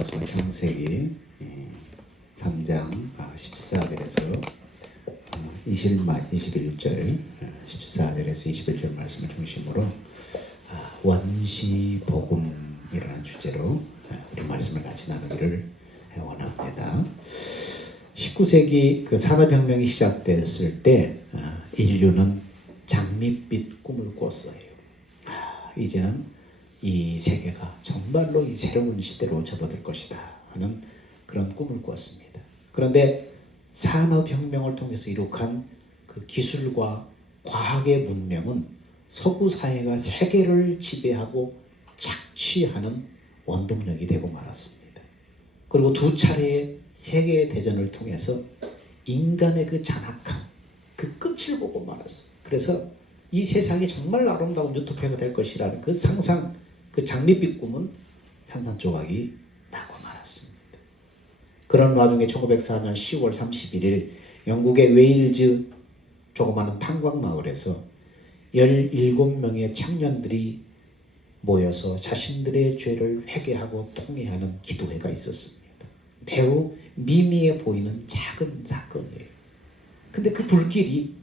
말씀은 창세기 3장 14절에서 21절 14절에서 21절 말씀을 중심으로 원시복음이라는 주제로 우리 말씀을 같이 나누기를 원합니다. 19세기 그 산업혁명이 시작됐을 때 인류는 장밋빛 꿈을 꿨어요. 이제는 이 세계가 정말로 이 새로운 시대로 접어들 것이다 하는 그런 꿈을 꿨습니다. 그런데 산업혁명을 통해서 이룩한 그 기술과 과학의 문명은 서구 사회가 세계를 지배하고 착취하는 원동력이 되고 말았습니다. 그리고 두 차례의 세계 대전을 통해서 인간의 그 잔악함, 그 끝을 보고 말았어요. 그래서 이 세상이 정말 아름다운 유토피아가 될 것이라는 그 상상, 그 장밋빛 꿈은 산산조각이 나고 말았습니다. 그런 와중에 1904년 10월 31일 영국의 웨일즈 조그마한 탄광마을에서 17명의 청년들이 모여서 자신들의 죄를 회개하고 통회하는 기도회가 있었습니다. 매우 미미해 보이는 작은 사건이에요. 근데 그 불길이,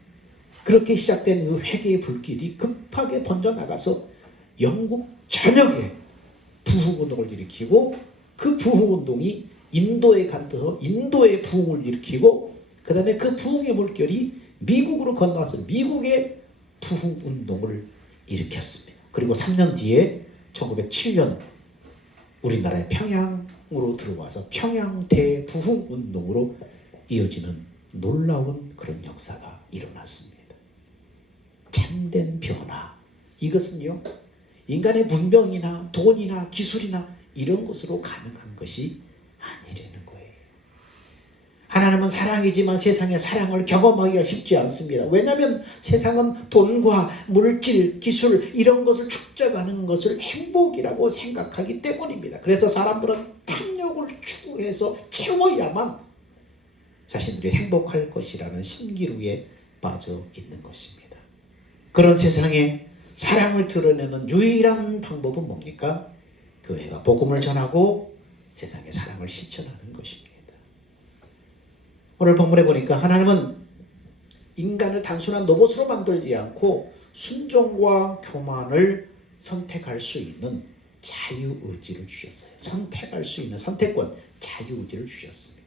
그렇게 시작된 그 회개의 불길이 급하게 번져나가서 영국 전역에 부흥운동을 일으키고, 그 부흥운동이 인도에 간다서 인도의 부흥을 일으키고, 그 다음에 그 부흥의 물결이 미국으로 건너와서 미국의 부흥운동을 일으켰습니다. 그리고 3년 뒤에 1907년 우리나라의 평양으로 들어와서 평양 대부흥운동으로 이어지는 놀라운 그런 역사가 일어났습니다. 참된 변화, 이것은요 인간의 문명이나 돈이나 기술이나 이런 것으로 가능한 것이 아니라는 거예요. 하나님은 사랑이지만 세상의 사랑을 경험하기가 쉽지 않습니다. 왜냐하면 세상은 돈과 물질, 기술 이런 것을 축적하는 것을 행복이라고 생각하기 때문입니다. 그래서 사람들은 탐욕을 추구해서 채워야만 자신들이 행복할 것이라는 신기루에 빠져 있는 것입니다. 그런 세상에 사랑을 드러내는 유일한 방법은 뭡니까? 교회가 복음을 전하고 세상에 사랑을 실천하는 것입니다. 오늘 본문에 보니까 하나님은 인간을 단순한 로봇으로 만들지 않고 순종과 교만을 선택할 수 있는 자유의지를 주셨어요. 선택할 수 있는 선택권, 자유의지를 주셨습니다.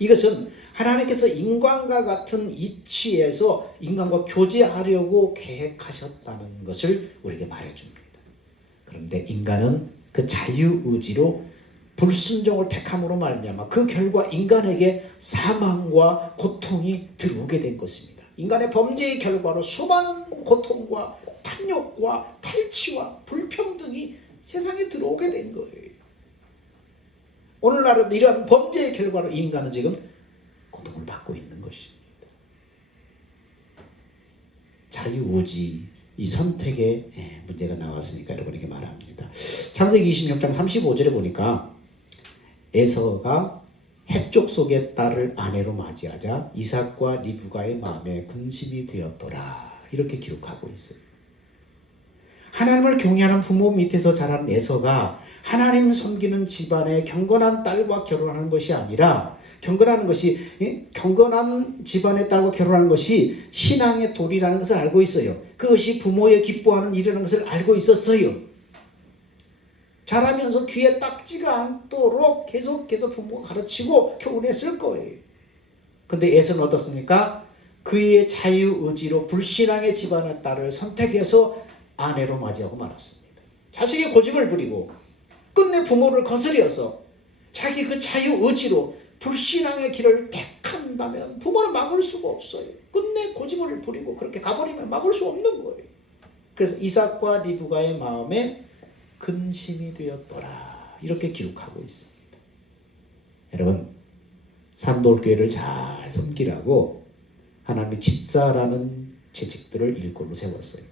이것은 하나님께서 인간과 같은 이치에서 인간과 교제하려고 계획하셨다는 것을 우리에게 말해줍니다. 그런데 인간은 그 자유의지로 불순종을 택함으로 말미암아 그 결과 인간에게 사망과 고통이 들어오게 된 것입니다. 인간의 범죄의 결과로 수많은 고통과 탐욕과 탈취와 불평등이 세상에 들어오게 된 거예요. 오늘날은 이러한 범죄의 결과로 인간은 지금 고통을 받고 있는 것입니다. 자유의지, 이 선택에 문제가 나왔으니까 여러분에게 말합니다. 창세기 26장 35절에 보니까 에서가 헷족 속의 딸을 아내로 맞이하자 이삭과 리브가의 마음에 근심이 되었더라, 이렇게 기록하고 있어요. 하나님을 경외하는 부모 밑에서 자란 에서가 하나님 섬기는 집안의 경건한 딸과 결혼하는 것이 아니라, 경건한 집안의 딸과 결혼하는 것이 신앙의 도리라는 것을 알고 있어요. 그것이 부모의 기뻐하는 일이라는 것을 알고 있었어요. 자라면서 귀에 딱지가 않도록 계속해서 부모가 가르치고 교훈했을 거예요. 근데 에서는 어떻습니까? 그의 자유의지로 불신앙의 집안의 딸을 선택해서 아내로 맞이하고 말았습니다. 자식의 고집을 부리고 끝내 부모를 거스려서 자기 그 자유의지로 불신앙의 길을 택한다면 부모는 막을 수가 없어요. 끝내 고집을 부리고 그렇게 가버리면 막을 수 없는 거예요. 그래서 이삭과 리브가의 마음에 근심이 되었더라, 이렇게 기록하고 있습니다. 여러분, 산돌교회를 잘 섬기라고 하나님이 집사라는 재직들을 일꾼으로 세웠어요.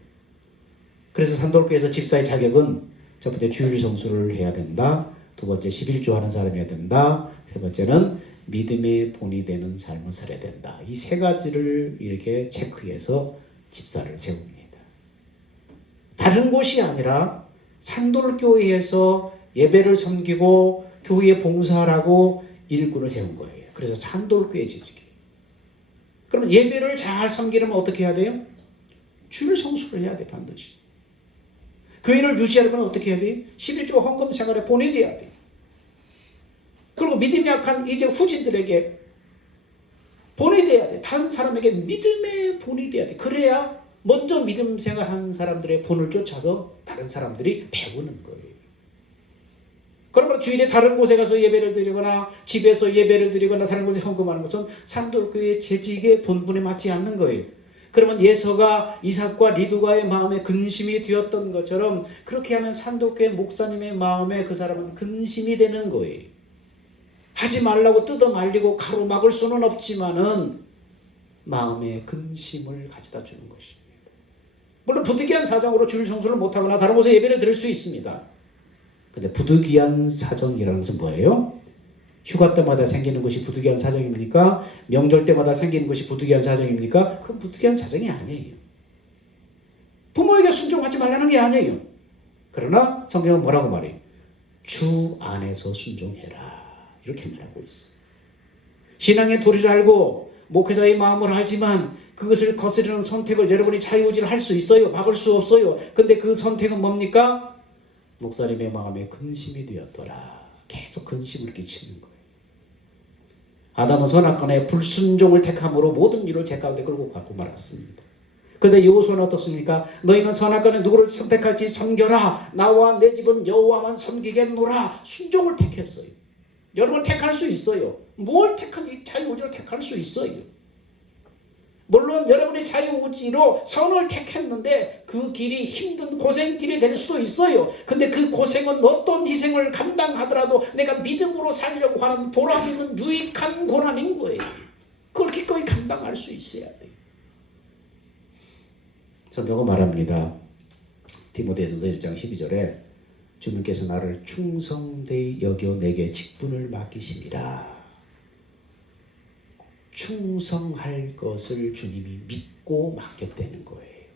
그래서 산돌교회에서 집사의 자격은 첫 번째 주일 성수를 해야 된다, 두 번째 11조 하는 사람이 해야 된다, 세 번째는 믿음의 본이 되는 삶을 살아야 된다. 이 세 가지를 이렇게 체크해서 집사를 세웁니다. 다른 곳이 아니라 산돌교회에서 예배를 섬기고 교회에 봉사하라고 일꾼을 세운 거예요. 그래서 산돌교회 재직이에요. 그러면 예배를 잘 섬기려면 어떻게 해야 돼요? 주일 성수를 해야 돼, 반드시. 교회를 유지하려면 어떻게 해야 돼요? 11조 헌금 생활에 보내야 돼요. 그리고 믿음이 약한 이제 후진들에게 보내야 돼. 다른 사람에게 믿음의 본이 돼야 돼. 그래야 먼저 믿음 생활하는 사람들의 본을 쫓아서 다른 사람들이 배우는 거예요. 그러므로 주일에 다른 곳에 가서 예배를 드리거나 집에서 예배를 드리거나 다른 곳에 헌금하는 것은 산돌교회 재직의 본분에 맞지 않는 거예요. 그러면 예서가 이삭과 리브가의 마음에 근심이 되었던 것처럼 그렇게 하면 산돌교회 목사님의 마음에 그 사람은 근심이 되는 거예요. 하지 말라고 뜯어 말리고 가로막을 수는 없지만은 마음에 근심을 가져다 주는 것입니다. 물론 부득이한 사정으로 주일 성수를 못하거나 다른 곳에 예배를 드릴 수 있습니다. 근데 부득이한 사정이라는 것은 뭐예요? 휴가 때마다 생기는 것이 부득이한 사정입니까? 명절 때마다 생기는 것이 부득이한 사정입니까? 그건 부득이한 사정이 아니에요. 부모에게 순종하지 말라는 게 아니에요. 그러나 성경은 뭐라고 말해요? 주 안에서 순종해라. 이렇게 말하고 있어요. 신앙의 도리를 알고 목회자의 마음을 알지만 그것을 거스르는 선택을 여러분이 자유의지를 할 수 있어요. 막을 수 없어요. 근데 그 선택은 뭡니까? 목사님의 마음에 근심이 되었더라. 계속 근심을 끼치는 거예요. 아담은 선악간에 불순종을 택함으로 모든 일을 제 가운데 끌고 가고 말았습니다. 그런데 여호수아는 어떻습니까? 너희는 선악간에 누구를 선택할지 섬겨라. 나와 내 집은 여호와만 섬기겠노라. 순종을 택했어요. 여러분 택할 수 있어요. 뭘 택하니 자유의지로 택할 수 있어요. 물론 여러분이 자유의지로 선을 택했는데 그 길이 힘든 고생길이 될 수도 있어요. 근데 그 고생은 어떤 희생을 감당하더라도 내가 믿음으로 살려고 하는 보람 있는 유익한 고난인 거예요. 그걸 기꺼이 감당할 수 있어야 돼요. 성경은 말합니다. 디모데전서 1장 12절에 주님께서 나를 충성되이 여겨 내게 직분을 맡기심이라. 충성할 것을 주님이 믿고 맡겼다는 거예요.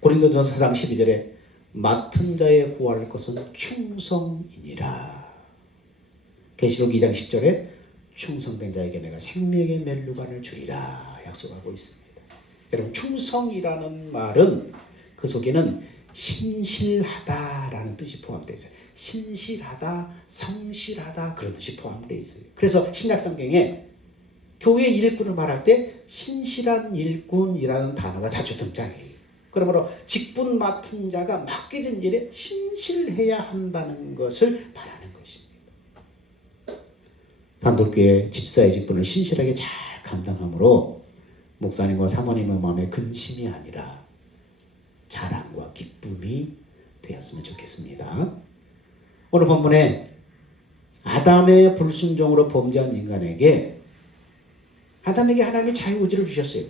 고린도전서 4장 12절에 맡은 자의 구할 것은 충성이니라. 계시록 2장 10절에 충성된 자에게 내가 생명의 멜루간을 주리라 약속하고 있습니다. 여러분 충성이라는 말은 그 속에는 신실하다라는 뜻이 포함되어 있어요. 신실하다, 성실하다 그런 뜻이 포함되어 있어요. 그래서 신약성경에 교회 일꾼을 말할 때 신실한 일꾼이라는 단어가 자주 등장해요. 그러므로 직분 맡은 자가 맡겨진 일에 신실해야 한다는 것을 말하는 것입니다. 단독교회 집사의 직분을 신실하게 잘 감당함으로 목사님과 사모님의 마음에 근심이 아니라 자랑과 기쁨이 되었으면 좋겠습니다. 오늘 본문에 아담의 불순종으로 범죄한 인간에게 아담에게 하나님이 자유의지를 주셨어요.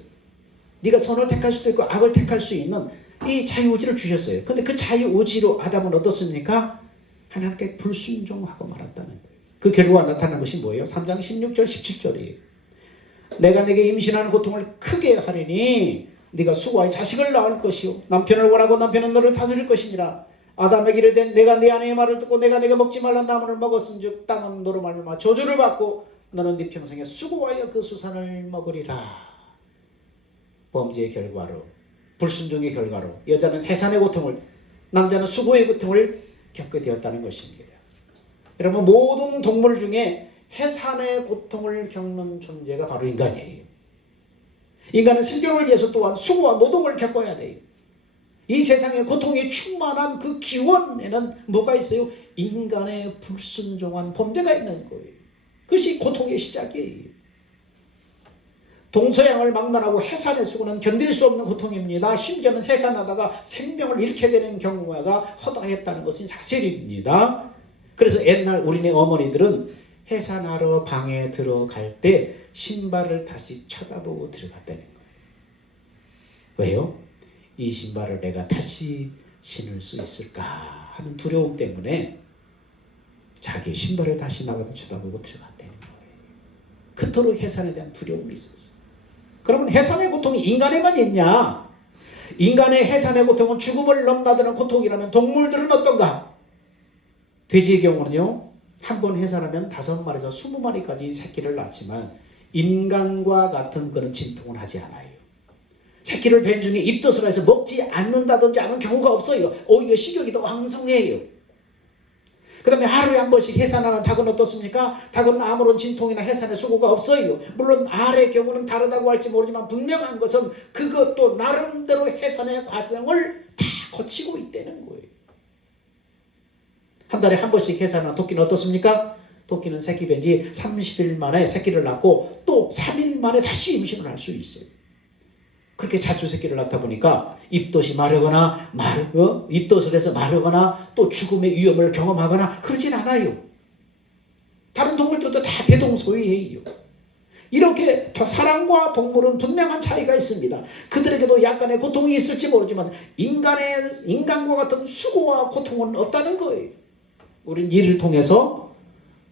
네가 선을 택할 수도 있고 악을 택할 수 있는 이 자유의지를 주셨어요. 근데 그 자유의지로 아담은 어떻습니까? 하나님께 불순종하고 말았다는 거예요. 그 결과가 나타난 것이 뭐예요? 3장 16절 17절이에요. 내가 내게 임신하는 고통을 크게 하리니 네가 수고하여 자식을 낳을 것이요 남편을 원하고 남편은 너를 다스릴 것이니라. 아담에게 이르되 내가 네 아내의 말을 듣고 내가 내게 먹지 말란 나무를 먹었은즉 땅은 너로 말미암아 저주를 받고 너는 네 평생에 수고하여 그 수산을 먹으리라. 범죄의 결과로 불순종의 결과로 여자는 해산의 고통을 남자는 수고의 고통을 겪게 되었다는 것입니다. 여러분 모든 동물 중에 해산의 고통을 겪는 존재가 바로 인간이에요. 인간은 생존을 위해서 또한 수고와 노동을 겪어야 돼요. 이 세상에 고통이 충만한 그 기원에는 뭐가 있어요? 인간의 불순종한 범죄가 있는 거예요. 그것이 고통의 시작이에요. 동서양을 막론하고 해산의 수고는 견딜 수 없는 고통입니다. 심지어는 해산하다가 생명을 잃게 되는 경우가 허다했다는 것은 사실입니다. 그래서 옛날 우리네 어머니들은 해산하러 방에 들어갈 때 신발을 다시 쳐다보고 들어갔다는 거예요. 왜요? 이 신발을 내가 다시 신을 수 있을까 하는 두려움 때문에 자기 신발을 다시 나가서 쳐다보고 들어갔다는 거예요. 그토록 해산에 대한 두려움이 있었어요. 그러면 해산의 고통이 인간에만 있냐? 인간의 해산의 고통은 죽음을 넘나드는 고통이라면 동물들은 어떤가? 돼지의 경우는요, 한 번 해산하면 5마리에서 20마리까지 새끼를 낳지만 인간과 같은 그런 진통은 하지 않아요. 새끼를 뵌 중에 입덧을 해서 먹지 않는다든지 하는 경우가 없어요. 오히려 식욕이 더 왕성해요. 그 다음에 하루에 한 번씩 해산하는 닭은 어떻습니까? 닭은 아무런 진통이나 해산의 수고가 없어요. 물론 알의 경우는 다르다고 할지 모르지만 분명한 것은 그것도 나름대로 해산의 과정을 다 거치고 있다는 거예요. 한 달에 한 번씩 해산하는 토끼는 어떻습니까? 토끼는 새끼 뵌 지 30일 만에 새끼를 낳고 또 3일 만에 다시 임신을 할 수 있어요. 그렇게 자주 새끼를 낳다 보니까 입덧이 마르거나 입덧을 해서 마르거나 또 죽음의 위험을 경험하거나 그러진 않아요. 다른 동물들도 다 대동소이해요. 이렇게 사람과 동물은 분명한 차이가 있습니다. 그들에게도 약간의 고통이 있을지 모르지만 인간과 같은 수고와 고통은 없다는 거예요. 우린 이를 통해서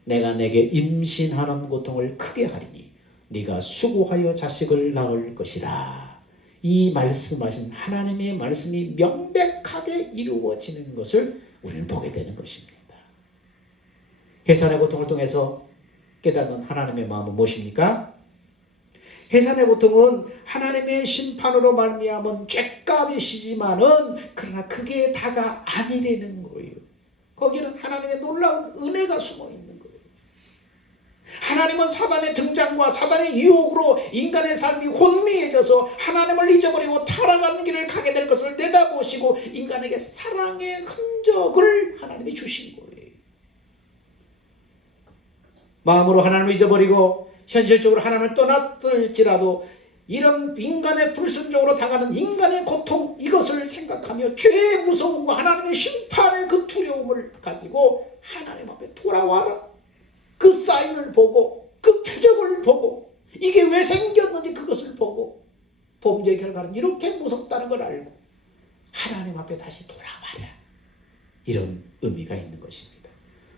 내가 내게 임신하는 고통을 크게 하리니 네가 수고하여 자식을 낳을 것이라. 이 말씀하신 하나님의 말씀이 명백하게 이루어지는 것을 우리는 보게 되는 것입니다. 해산의 고통을 통해서 깨닫는 하나님의 마음은 무엇입니까? 해산의 고통은 하나님의 심판으로 말미암은 죄값이시지만은 그러나 그게 다가 아니라는 거예요. 거기는 하나님의 놀라운 은혜가 숨어 있는 거예요. 하나님은 사단의 등장과 사단의 유혹으로 인간의 삶이 혼미해져서 하나님을 잊어버리고 타락하는 길을 가게 될 것을 내다보시고 인간에게 사랑의 흔적을 하나님이 주신 거예요. 마음으로 하나님을 잊어버리고 현실적으로 하나님을 떠났을지라도 이런 인간의 불순종으로 당하는 인간의 고통, 이것을 생각하며 죄의 무서움과 하나님의 심판의 그 두려움을 가지고 하나님 앞에 돌아와라. 그 사인을 보고 그 표적을 보고 이게 왜 생겼는지 그것을 보고 범죄의 결과는 이렇게 무섭다는 걸 알고 하나님 앞에 다시 돌아와라. 이런 의미가 있는 것입니다.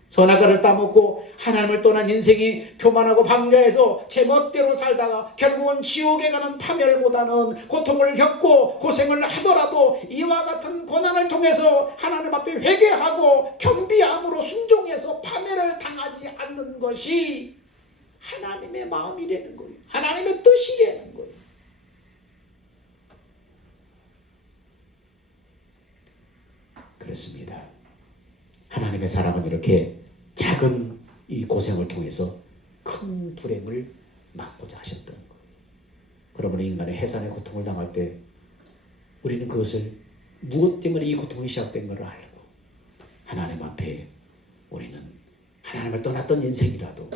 선악과를 따먹고 하나님을 떠난 인생이 교만하고 방자해서 제멋대로 살다가 결국은 지옥에 가는 파멸보다는 고통을 겪고 고생을 하더라도 이와 같은 고난을 통해서 하나님 앞에 회개하고 겸비함으로 순종해서 파멸을 당하지 않는 것이 하나님의 마음이라는 거예요. 하나님의 뜻이라는 거예요. 그렇습니다. 하나님의 사람은 이렇게 작은 이 고생을 통해서 큰 불행을 막고자 하셨던 거예요. 그러므로 인간의 해산의 고통을 당할 때 우리는 그것을 무엇 때문에 이 고통이 시작된 것을 알고 하나님 앞에 우리는 하나님을 떠났던 인생이라도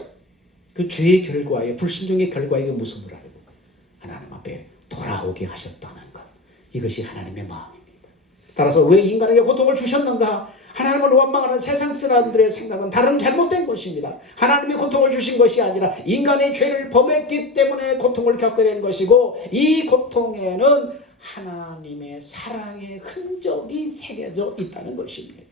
그 죄의 결과의 불순종의 결과의 그 무서움을 알고 하나님 앞에 돌아오게 하셨다는 것, 이것이 하나님의 마음입니다. 따라서 왜 인간에게 고통을 주셨는가? 하나님을 원망하는 세상 사람들의 생각은 다른 잘못된 것입니다. 하나님의 고통을 주신 것이 아니라 인간의 죄를 범했기 때문에 고통을 겪게 된 것이고 이 고통에는 하나님의 사랑의 흔적이 새겨져 있다는 것입니다.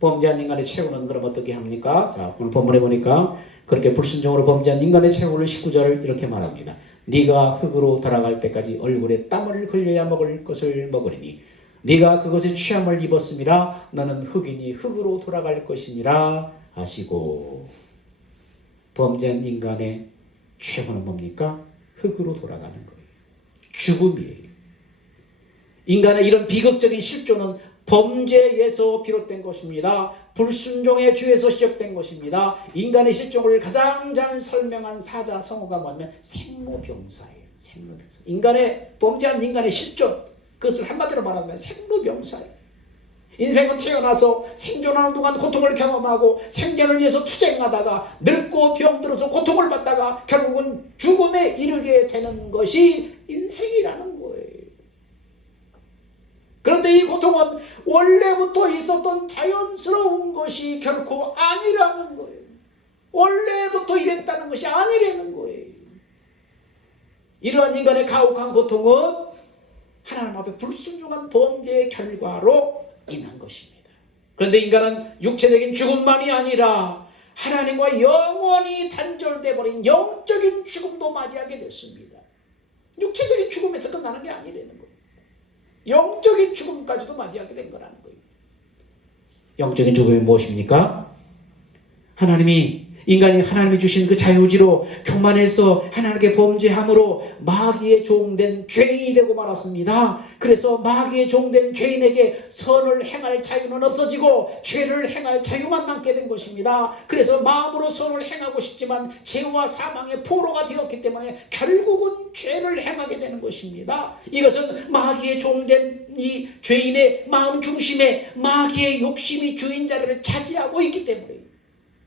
범죄한 인간의 최후는 그럼 어떻게 합니까? 자, 오늘 본문에 보니까 그렇게 불순종으로 범죄한 인간의 최후를 19절 이렇게 말합니다. 네가 흙으로 돌아갈 때까지 얼굴에 땀을 흘려야 먹을 것을 먹으리니 네가 그것에 취함을 입었음이라 너는 흙이니 흙으로 돌아갈 것이니라 하시고, 범죄한 인간의 최후는 뭡니까? 흙으로 돌아가는 거예요. 죽음이에요. 인간의 이런 비극적인 실존은 범죄에서 비롯된 것입니다. 불순종의 죄에서 시작된 것입니다. 인간의 실종을 가장 잘 설명한 사자성어가 뭐냐면 생로병사예요. 생로병사. 범죄한 인간의 실존, 그것을 한마디로 말하면 생로병사예요. 인생은 태어나서 생존하는 동안 고통을 경험하고 생존을 위해서 투쟁하다가 늙고 병들어서 고통을 받다가 결국은 죽음에 이르게 되는 것이 인생이라는 거예요. 그런데 이 고통은 원래부터 있었던 자연스러운 것이 결코 아니라는 거예요. 원래부터 이랬다는 것이 아니라는 거예요. 이러한 인간의 가혹한 고통은 하나님 앞에 불순종한 범죄의 결과로 인한 것입니다. 그런데 인간은 육체적인 죽음만이 아니라 하나님과 영원히 단절돼 버린 영적인 죽음도 맞이하게 됐습니다. 육체적인 죽음에서 끝나는 게 아니라는 거예요. 영적인 죽음까지도 맞이하게 된 거라는 거예요. 영적인 죽음이 무엇입니까? 인간이 하나님이 주신 그 자유의지로 교만해서 하나님께 범죄함으로 마귀의 종된 죄인이 되고 말았습니다. 그래서 마귀의 종된 죄인에게 선을 행할 자유는 없어지고 죄를 행할 자유만 남게 된 것입니다. 그래서 마음으로 선을 행하고 싶지만 죄와 사망의 포로가 되었기 때문에 결국은 죄를 행하게 되는 것입니다. 이것은 마귀의 종된 이 죄인의 마음 중심에 마귀의 욕심이 주인 자리를 차지하고 있기 때문에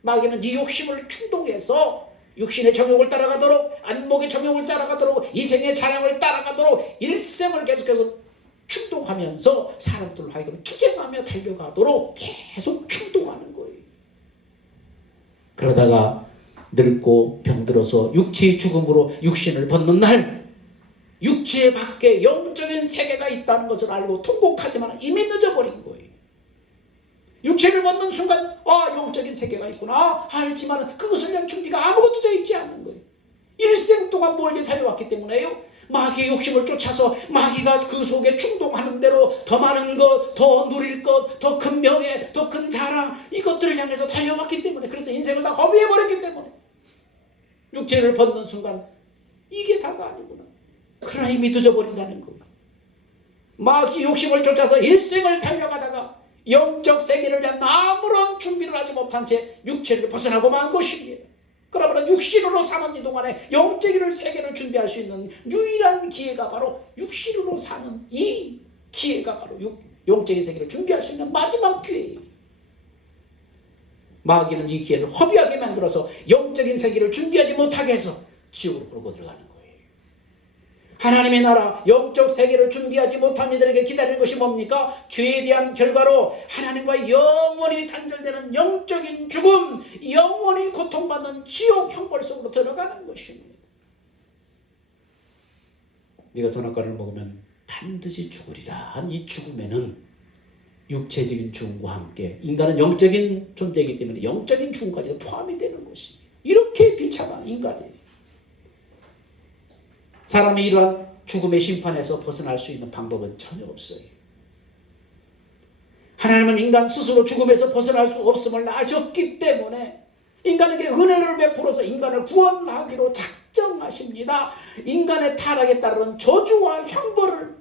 마귀는 이 욕심을 충동해서 육신의 정욕을 따라가도록, 안목의 정욕을 따라가도록, 이생의 자랑을 따라가도록 일생을 계속해서 충동하면서 사람들로 하여금 투쟁하며 달려가도록 계속 충동하는 거예요. 그러다가 늙고 병들어서 육체의 죽음으로 육신을 벗는 날, 육체 밖에 영적인 세계가 있다는 것을 알고 통곡하지만 이미 늦어버린 거예요. 육체를 벗는 순간 영적인 세계가 있구나 알지만 그것을 위한 준비가 아무것도 되어 있지 않는 거예요. 일생 동안 멀리 달려왔기 때문에요. 마귀의 욕심을 쫓아서 마귀가 그 속에 충동하는 대로 더 많은 것, 더 누릴 것, 더 큰 명예, 더 큰 자랑 이것들을 향해서 달려왔기 때문에 그래서 인생을 다 허비해버렸기 때문에 육체를 벗는 순간 이게 다가 아니구나. 그러나 이미 늦어버린다는 거예요. 마귀의 욕심을 쫓아서 일생을 달려가다가 영적 세계를 위한 아무런 준비를 하지 못한 채 육체를 벗어나고 만 것입니다. 그러므로 육신으로 사는 이 동안에 영적인 세계를 준비할 수 있는 유일한 기회가 바로 육신으로 사는 이 기회가 바로 영적인 세계를 준비할 수 있는 마지막 기회예요. 마귀는 이 기회를 허비하게 만들어서 영적인 세계를 준비하지 못하게 해서 지옥으로 끌고 들어가는 거예요. 하나님의 나라 영적 세계를 준비하지 못한 이들에게 기다리는 것이 뭡니까? 죄에 대한 결과로 하나님과 영원히 단절되는 영적인 죽음, 영원히 고통받는 지옥 형벌 속으로 들어가는 것입니다. 네가 선악과를 먹으면 반드시 죽으리라 한 이 죽음에는 육체적인 죽음과 함께 인간은 영적인 존재이기 때문에 영적인 죽음까지 포함이 되는 것입니다. 이렇게 비참한 인간이에요. 사람이 이러한 죽음의 심판에서 벗어날 수 있는 방법은 전혀 없어요. 하나님은 인간 스스로 죽음에서 벗어날 수 없음을 아셨기 때문에 인간에게 은혜를 베풀어서 인간을 구원하기로 작정하십니다. 인간의 타락에 따른 저주와 형벌을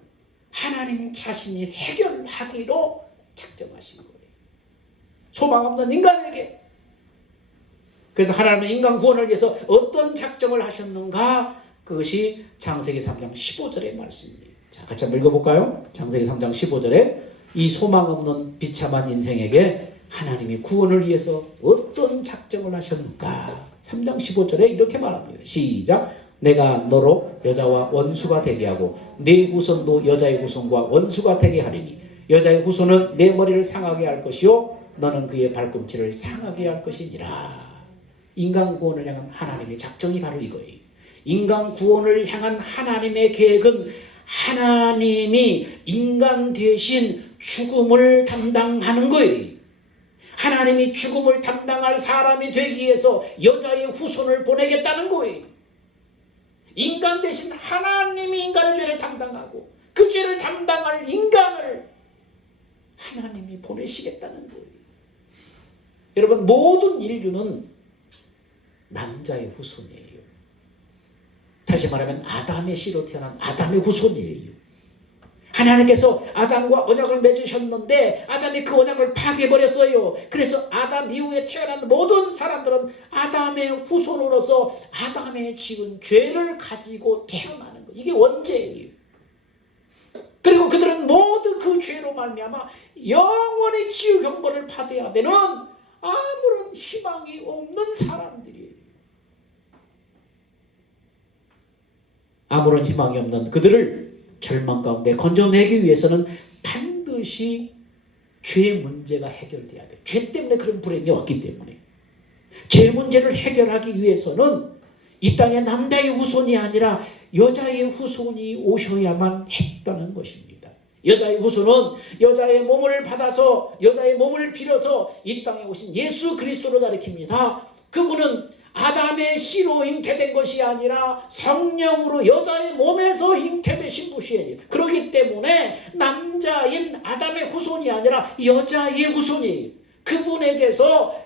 하나님 자신이 해결하기로 작정하신 거예요. 소망 없는 인간에게. 그래서 하나님은 인간 구원을 위해서 어떤 작정을 하셨는가? 그것이 창세기 3장 15절의 말씀입니다. 자, 같이 한번 읽어볼까요? 창세기 3장 15절에 이 소망 없는 비참한 인생에게 하나님이 구원을 위해서 어떤 작정을 하셨는가? 3장 15절에 이렇게 말합니다. 시작! 내가 너로 여자와 원수가 되게 하고 네 후손도 여자의 후손과 원수가 되게 하리니 여자의 후손은 내 머리를 상하게 할 것이요 너는 그의 발꿈치를 상하게 할 것이니라. 인간 구원을 향한 하나님의 작정이 바로 이거예요. 인간 구원을 향한 하나님의 계획은 하나님이 인간 대신 죽음을 담당하는 거예요. 하나님이 죽음을 담당할 사람이 되기 위해서 여자의 후손을 보내겠다는 거예요. 인간 대신 하나님이 인간의 죄를 담당하고 그 죄를 담당할 인간을 하나님이 보내시겠다는 거예요. 여러분, 모든 인류는 남자의 후손이에요. 다시 말하면 아담의 씨로 태어난 아담의 후손이에요. 하나님께서 아담과 언약을 맺으셨는데 아담이 그 언약을 파괴해버렸어요. 그래서 아담 이후에 태어난 모든 사람들은 아담의 후손으로서 아담의 지은 죄를 가지고 태어나는 거예요. 이게 원죄예요. 그리고 그들은 모두 그 죄로 말미암아 영원히 지옥 형벌을 받아야 되는 아무런 희망이 없는 사람들이에요. 아무런 희망이 없는 그들을 절망 가운데 건져내기 위해서는 반드시 죄 문제가 해결돼야 돼요. 죄 때문에 그런 불행이 왔기 때문에. 죄 문제를 해결하기 위해서는 이 땅에 남자의 후손이 아니라 여자의 후손이 오셔야만 했다는 것입니다. 여자의 후손은 여자의 몸을 받아서 여자의 몸을 빌어서 이 땅에 오신 예수 그리스도를 가리킵니다. 그분은 아담의 씨로 잉태된 것이 아니라 성령으로 여자의 몸에서 잉태되신 분이에요. 그렇기 때문에 남자인 아담의 후손이 아니라 여자의 후손이에요. 그분에게서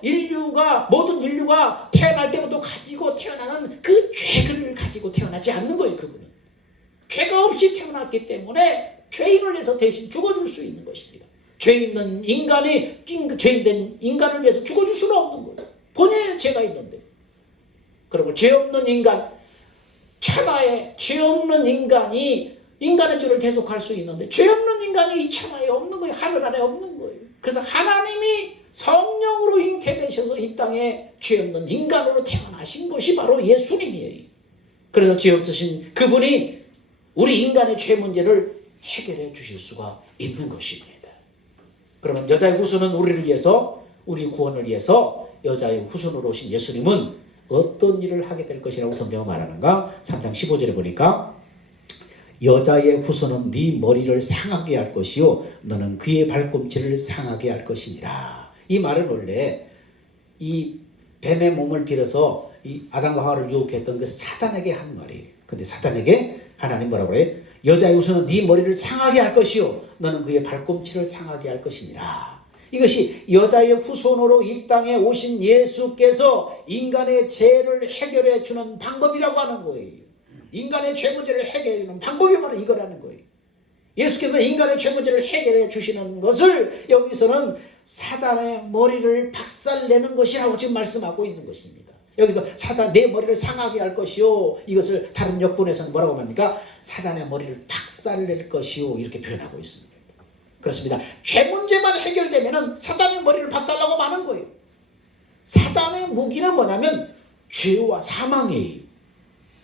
모든 인류가 태어날 때부터 가지고 태어나는 그 죄를 가지고 태어나지 않는 거예요. 그분은 죄가 없이 태어났기 때문에 죄인을 위해서 대신 죽어줄 수 있는 것입니다. 죄 있는 인간이 죄인된 인간을 위해서 죽어줄 수는 없는 거예요. 본인의 죄가 있는데. 그리고 죄 없는 인간, 천하에 죄 없는 인간이 인간의 죄를 대속할 수 있는데 죄 없는 인간이 이 천하에 없는 거예요. 하늘 안에 없는 거예요. 그래서 하나님이 성령으로 잉태되셔서 이 땅에 죄 없는 인간으로 태어나신 것이 바로 예수님이에요. 그래서 죄 없으신 그분이 우리 인간의 죄 문제를 해결해 주실 수가 있는 것입니다. 그러면 여자의 후손은 우리를 위해서, 우리 구원을 위해서 여자의 후손으로 오신 예수님은 어떤 일을 하게 될 것이라고 성경은 말하는가? 3장 15절에 보니까 여자의 후손은 네 머리를 상하게 할 것이요 너는 그의 발꿈치를 상하게 할 것이니라. 이 말은 원래 이 뱀의 몸을 빌어서 이 아담과 하와를 유혹했던 그 사단에게 한 말이에요. 근데 사단에게 하나님 뭐라고 그래요? 여자의 후손은 네 머리를 상하게 할 것이요 너는 그의 발꿈치를 상하게 할 것이니라. 이것이 여자의 후손으로 이 땅에 오신 예수께서 인간의 죄를 해결해 주는 방법이라고 하는 거예요. 인간의 죄 문제를 해결해 주는 방법이 바로 이거라는 거예요. 예수께서 인간의 죄 문제를 해결해 주시는 것을 여기서는 사단의 머리를 박살내는 것이라고 지금 말씀하고 있는 것입니다. 여기서 사단 내 머리를 상하게 할 것이요, 이것을 다른 역본에서는 뭐라고 합니까? 사단의 머리를 박살낼 것이요, 이렇게 표현하고 있습니다. 그렇습니다. 죄 문제만 해결되면 사단의 머리를 박살나고 마는 거예요. 사단의 무기는 뭐냐면 죄와 사망이에요.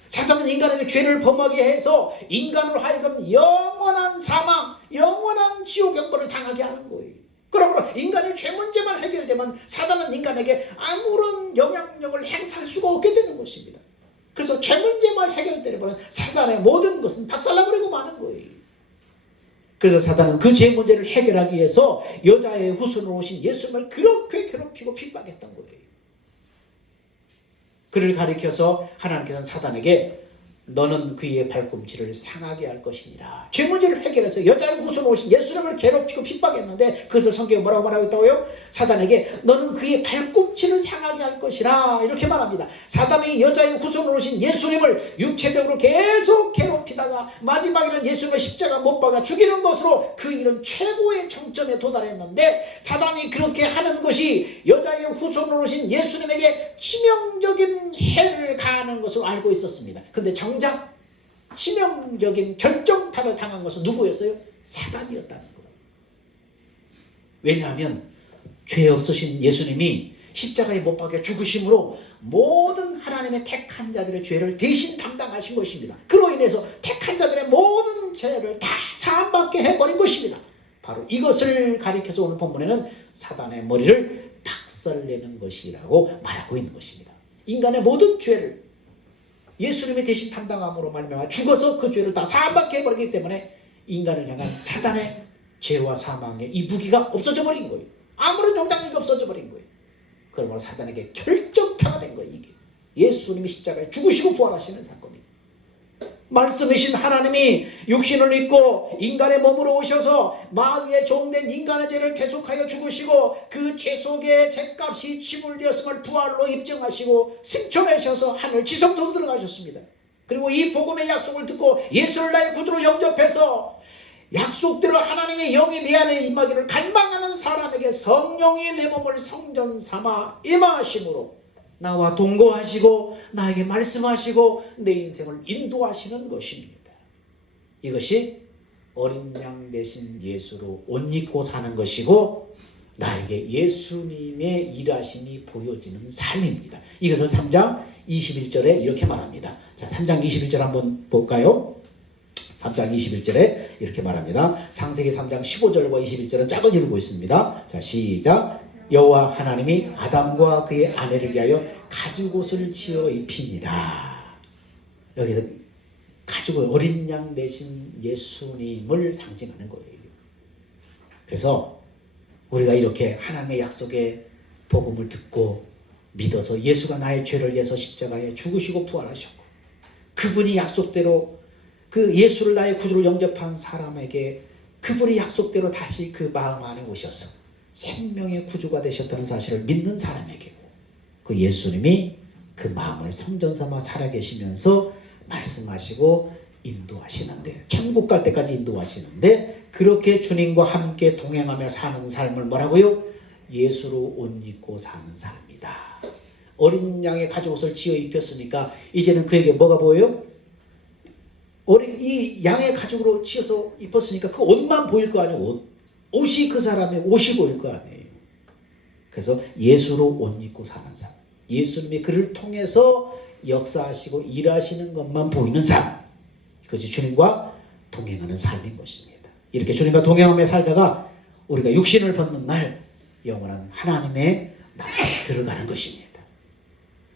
사단은 인간에게 죄를 범하게 해서 인간을 하여금 영원한 사망, 영원한 지옥 형벌을 당하게 하는 거예요. 그러므로 인간의 죄 문제만 해결되면 사단은 인간에게 아무런 영향력을 행사할 수가 없게 되는 것입니다. 그래서 죄 문제만 해결되면 사단의 모든 것은 박살나버리고 마는 거예요. 그래서 사단은 그 죄 문제를 해결하기 위해서 여자의 후손으로 오신 예수님을 그렇게 괴롭히고 핍박했던 거예요. 그를 가리켜서 하나님께서는 사단에게 너는 그의 발꿈치를 상하게 할 것이니라. 죄 문제를 해결해서 여자의 후손으로 오신 예수님을 괴롭히고 핍박했는데 그것을 성경에 뭐라고 말하고 있다고요? 사단에게 너는 그의 발꿈치를 상하게 할 것이라, 이렇게 말합니다. 사단이 여자의 후손으로 오신 예수님을 육체적으로 계속 괴롭히다가 마지막에는 예수님을 십자가 못 박아 죽이는 것으로 그 일은 최고의 정점에 도달했는데, 사단이 그렇게 하는 것이 여자의 후손으로 오신 예수님에게 치명적인 해를 가하는 것을 알고 있었습니다. 근데 정작 치명적인 결정타를 당한 것은 누구였어요? 사단이었다는 거예요. 왜냐하면 죄 없으신 예수님이 십자가에 못 박혀 죽으심으로 모든 하나님의 택한 자들의 죄를 대신 담당하신 것입니다. 그로 인해서 택한 자들의 모든 죄를 다 사함받게 해버린 것입니다. 바로 이것을 가리켜서 오늘 본문에는 사단의 머리를 박살내는 것이라고 말하고 있는 것입니다. 인간의 모든 죄를 예수님이 대신 담당함으로 말미암아 죽어서 그 죄를 다 사함받게 해버리기 때문에 인간을 향한 사단의 죄와 사망의 이 무기가 없어져 버린 거예요. 아무런 영향력이 없어져 버린 거예요. 그러므로 사단에게 결정타가 된 거예요. 이게 예수님이 십자가에 죽으시고 부활하시는 사건입니다. 말씀이신 하나님이 육신을 입고 인간의 몸으로 오셔서 마귀의 종된 인간의 죄를 대속하여 죽으시고 그 죄 속에 죄값이 지불되었음을 부활로 입증하시고 승천하셔서 하늘 지성소로 들어가셨습니다. 그리고 이 복음의 약속을 듣고 예수를 나의 구주로 영접해서 약속대로 하나님의 영이 내 안에 임하기를 갈망하는 사람에게 성령이 내 몸을 성전 삼아 임하심으로 나와 동거하시고 나에게 말씀하시고 내 인생을 인도하시는 것입니다. 이것이 어린 양 되신 예수로 옷 입고 사는 것이고 나에게 예수님의 일하심이 보여지는 삶입니다. 이것을 3장 21절에 이렇게 말합니다. 자, 3장 21절 한번 볼까요? 3장 21절에 이렇게 말합니다. 창세기 3장 15절과 21절은 짝을 이루고 있습니다. 자, 시작. 여호와 하나님이 아담과 그의 아내를 위하여 가죽옷을 지어 입히니라. 여기서 가죽을 어린 양 대신 예수님을 상징하는 거예요. 그래서 우리가 이렇게 하나님의 약속의 복음을 듣고 믿어서 예수가 나의 죄를 위해서 십자가에 죽으시고 부활하셨고 그분이 약속대로 그 예수를 나의 구주로 영접한 사람에게 그분이 약속대로 다시 그 마음 안에 오셔서 생명의 구주가 되셨다는 사실을 믿는 사람에게 그 예수님이 그 마음을 성전 삼아 살아계시면서 말씀하시고 인도하시는데 천국 갈 때까지 인도하시는데 그렇게 주님과 함께 동행하며 사는 삶을 뭐라고요? 예수로 옷 입고 사는 삶이다. 어린 양의 가죽옷을 지어 입혔으니까 이제는 그에게 뭐가 보여요? 이 양의 가죽으로 지어서 입었으니까 그 옷만 보일 거 아니에요. 옷이 그 사람의 옷이 보일 거 아니에요. 그래서 예수로 옷 입고 사는 삶. 예수님이 그를 통해서 역사하시고 일하시는 것만 보이는 삶. 그것이 주님과 동행하는 삶인 것입니다. 이렇게 주님과 동행하며 살다가 우리가 육신을 벗는 날 영원한 하나님의 나라에 들어가는 것입니다.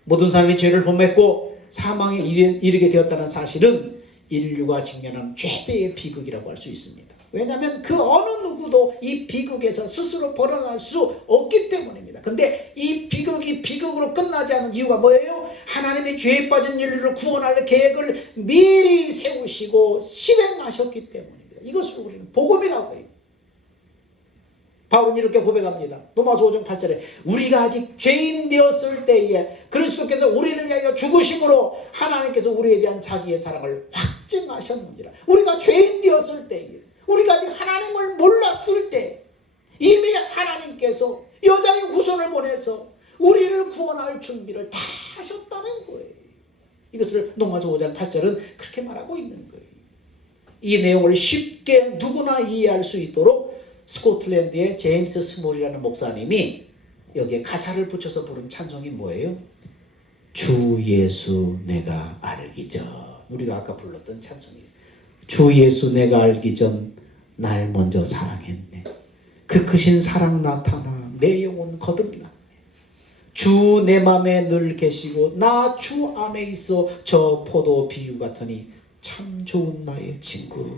모든 사람이 죄를 범했고 사망에 이르게 되었다는 사실은 인류가 직면하는 최대의 비극이라고 할 수 있습니다. 왜냐하면 그 어느 누구도 이 비극에서 스스로 벗어날 수 없기 때문입니다. 근데 이 비극이 비극으로 끝나지 않은 이유가 뭐예요? 하나님이 죄에 빠진 인류를 구원할 계획을 미리 세우시고 실행하셨기 때문입니다. 이것을 우리는 복음이라고 해요. 바울은 이렇게 고백합니다. 로마서 5장 8절에 우리가 아직 죄인 되었을 때에 그리스도께서 우리를 위하여 죽으심으로 하나님께서 우리에 대한 자기의 사랑을 확증하셨느니라. 우리가 죄인 되었을 때에 우리가 아직 하나님을 몰랐을 때 이미 하나님께서 여자의 후손을 보내서 우리를 구원할 준비를 다 하셨다는 거예요. 이것을 로마서 5장 8절은 그렇게 말하고 있는 거예요. 이 내용을 쉽게 누구나 이해할 수 있도록 스코틀랜드의 제임스 스몰이라는 목사님이 여기에 가사를 붙여서 부른 찬송이 뭐예요? 주 예수 내가 알기 전. 우리가 아까 불렀던 찬송이에요. 주 예수 내가 알기 전 날 먼저 사랑했네. 그 크신 사랑 나타나 내 영혼 거듭났네. 주 내 맘에 늘 계시고 나 주 안에 있어 저 포도 비유 같으니 참 좋은 나의 친구.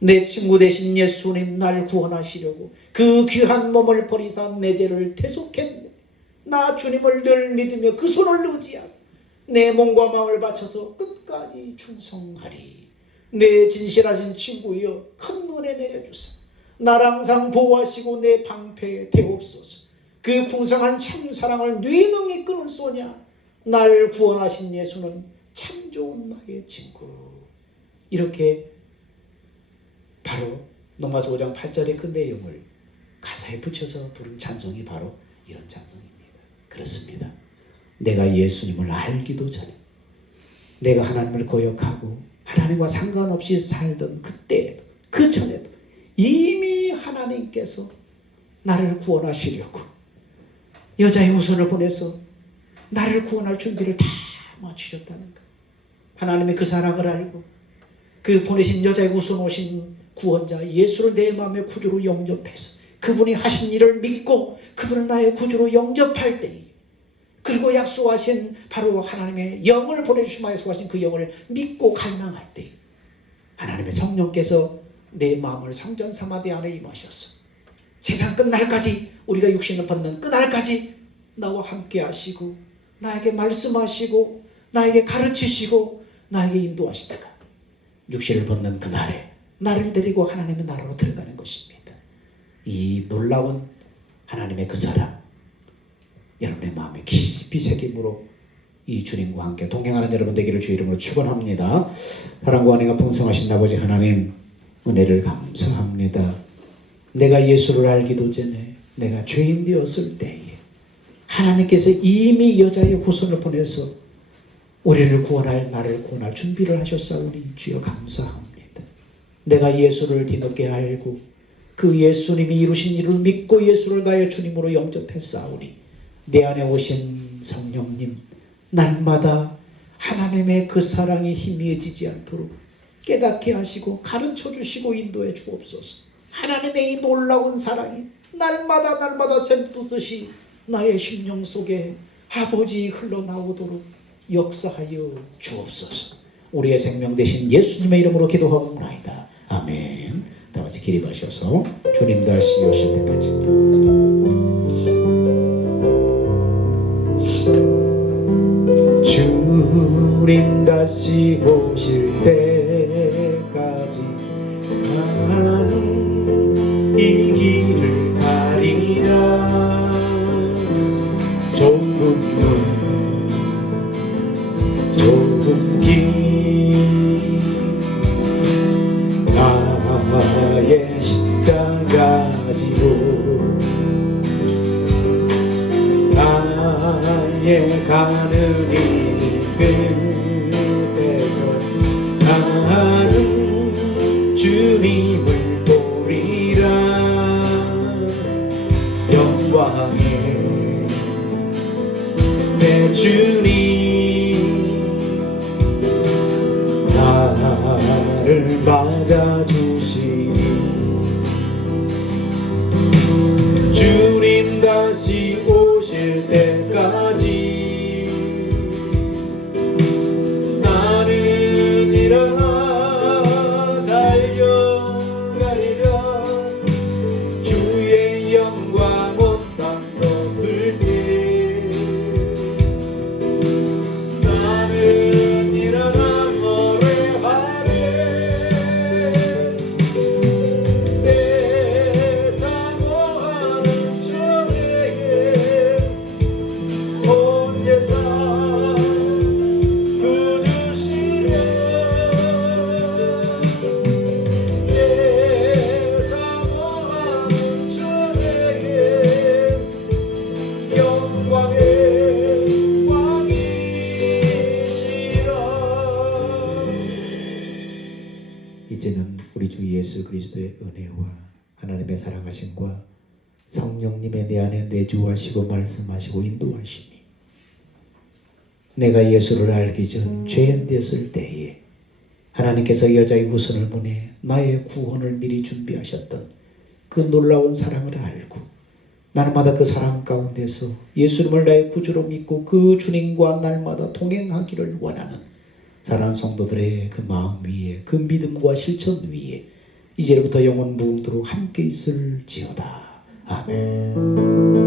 내 친구 대신 예수님 날 구원하시려고 그 귀한 몸을 버리사 내 죄를 대속했네. 나 주님을 늘 믿으며 그 손을 의지하고 내 몸과 마음을 바쳐서 끝까지 충성하리. 내 진실하신 친구여 큰 은혜 내려주사 날 항상 보호하시고 내 방패에 대옵소서. 그 풍성한 참사랑을 네 능히 끊을 소냐. 날 구원하신 예수는 참 좋은 나의 친구. 이렇게 바로 로마서 5장 8절의 그 내용을 가사에 붙여서 부른 찬송이 바로 이런 찬송입니다. 그렇습니다. 내가 예수님을 알기도 전에 내가 하나님을 거역하고 하나님과 상관없이 살던 그때에도 그 전에도 이미 하나님께서 나를 구원하시려고 여자의 후손을 보내서 나를 구원할 준비를 다 마치셨다는 것. 하나님의 그 사랑을 알고 그 보내신 여자의 후손 오신 구원자 예수를 내 마음의 구주로 영접해서 그분이 하신 일을 믿고 그분을 나의 구주로 영접할 때에 그리고 약속하신 바로 하나님의 영을 보내주시며 약속하신 그 영을 믿고 갈망할 때 하나님의 성령께서 내 마음을 성전 삼아 내 안에 임하셔서 세상 끝날까지 우리가 육신을 벗는 그날까지 나와 함께 하시고 나에게 말씀하시고 나에게 가르치시고 나에게 인도하시다가 육신을 벗는 그날에 나를 데리고 하나님의 나라로 들어가는 것입니다. 이 놀라운 하나님의 그 사랑 여러분의 마음에 깊이 새김으로 이 주님과 함께 동행하는 여러분 되기를 주 이름으로 축원합니다. 사랑과 은혜가 풍성하신 아버지 하나님 은혜를 감사합니다. 내가 예수를 알기도 전에 내가 죄인 되었을 때에 하나님께서 이미 여자의 후손을 보내서 우리를 구원할 나를 구원할 준비를 하셨사오니 주여 감사합니다. 내가 예수를 뒤늦게 알고 그 예수님이 이루신 일을 믿고 예수를 나의 주님으로 영접했사오니 내 안에 오신 성령님 날마다 하나님의 그 사랑이 희미해지지 않도록 깨닫게 하시고 가르쳐 주시고 인도해 주옵소서. 하나님의 이 놀라운 사랑이 날마다 샘돋듯이 나의 심령 속에 아버지 흘러나오도록 역사하여 주옵소서. 우리의 생명 되신 예수님의 이름으로 기도하옵나이다. 아멘. 다 같이 기립하셔서 주님 다시 오실 때까지 다시 오실 때까지 나는 이 길을 가리라. 좁은 길 나의 십자가 지고 나의 가는 이 끝에서 나는 주님을 보리라. 영광의 내 주님 나를 맞아주시니 주님 다시 오실 때까지 나는 일어나 달려가리라. 주의 영광 온 땅도 들게 나는 일어나 노래하리. 내 사모하는 주에게 온 세상 구주시려. 내 사모하는 주에게 영광의 왕이시라. 이제는 우리 주 예수 그리스도의 은혜와 하나님의 사랑하심과 성령님의 내 안에 내주하시고 말씀하시고 인도하심이 내가 예수를 알기 전 죄인 되었을 때에 하나님께서 여자의 후손을 보내 나의 구원을 미리 준비하셨던 그 놀라운 사랑을 알고 날마다 그 사랑 가운데서 예수님을 나의 구주로 믿고 그 주님과 날마다 동행하기를 원하는 사랑하는 성도들의 그 마음 위에 그 믿음과 실천 위에 이제부터 영원 무궁토록 함께 있을지어다. 아멘.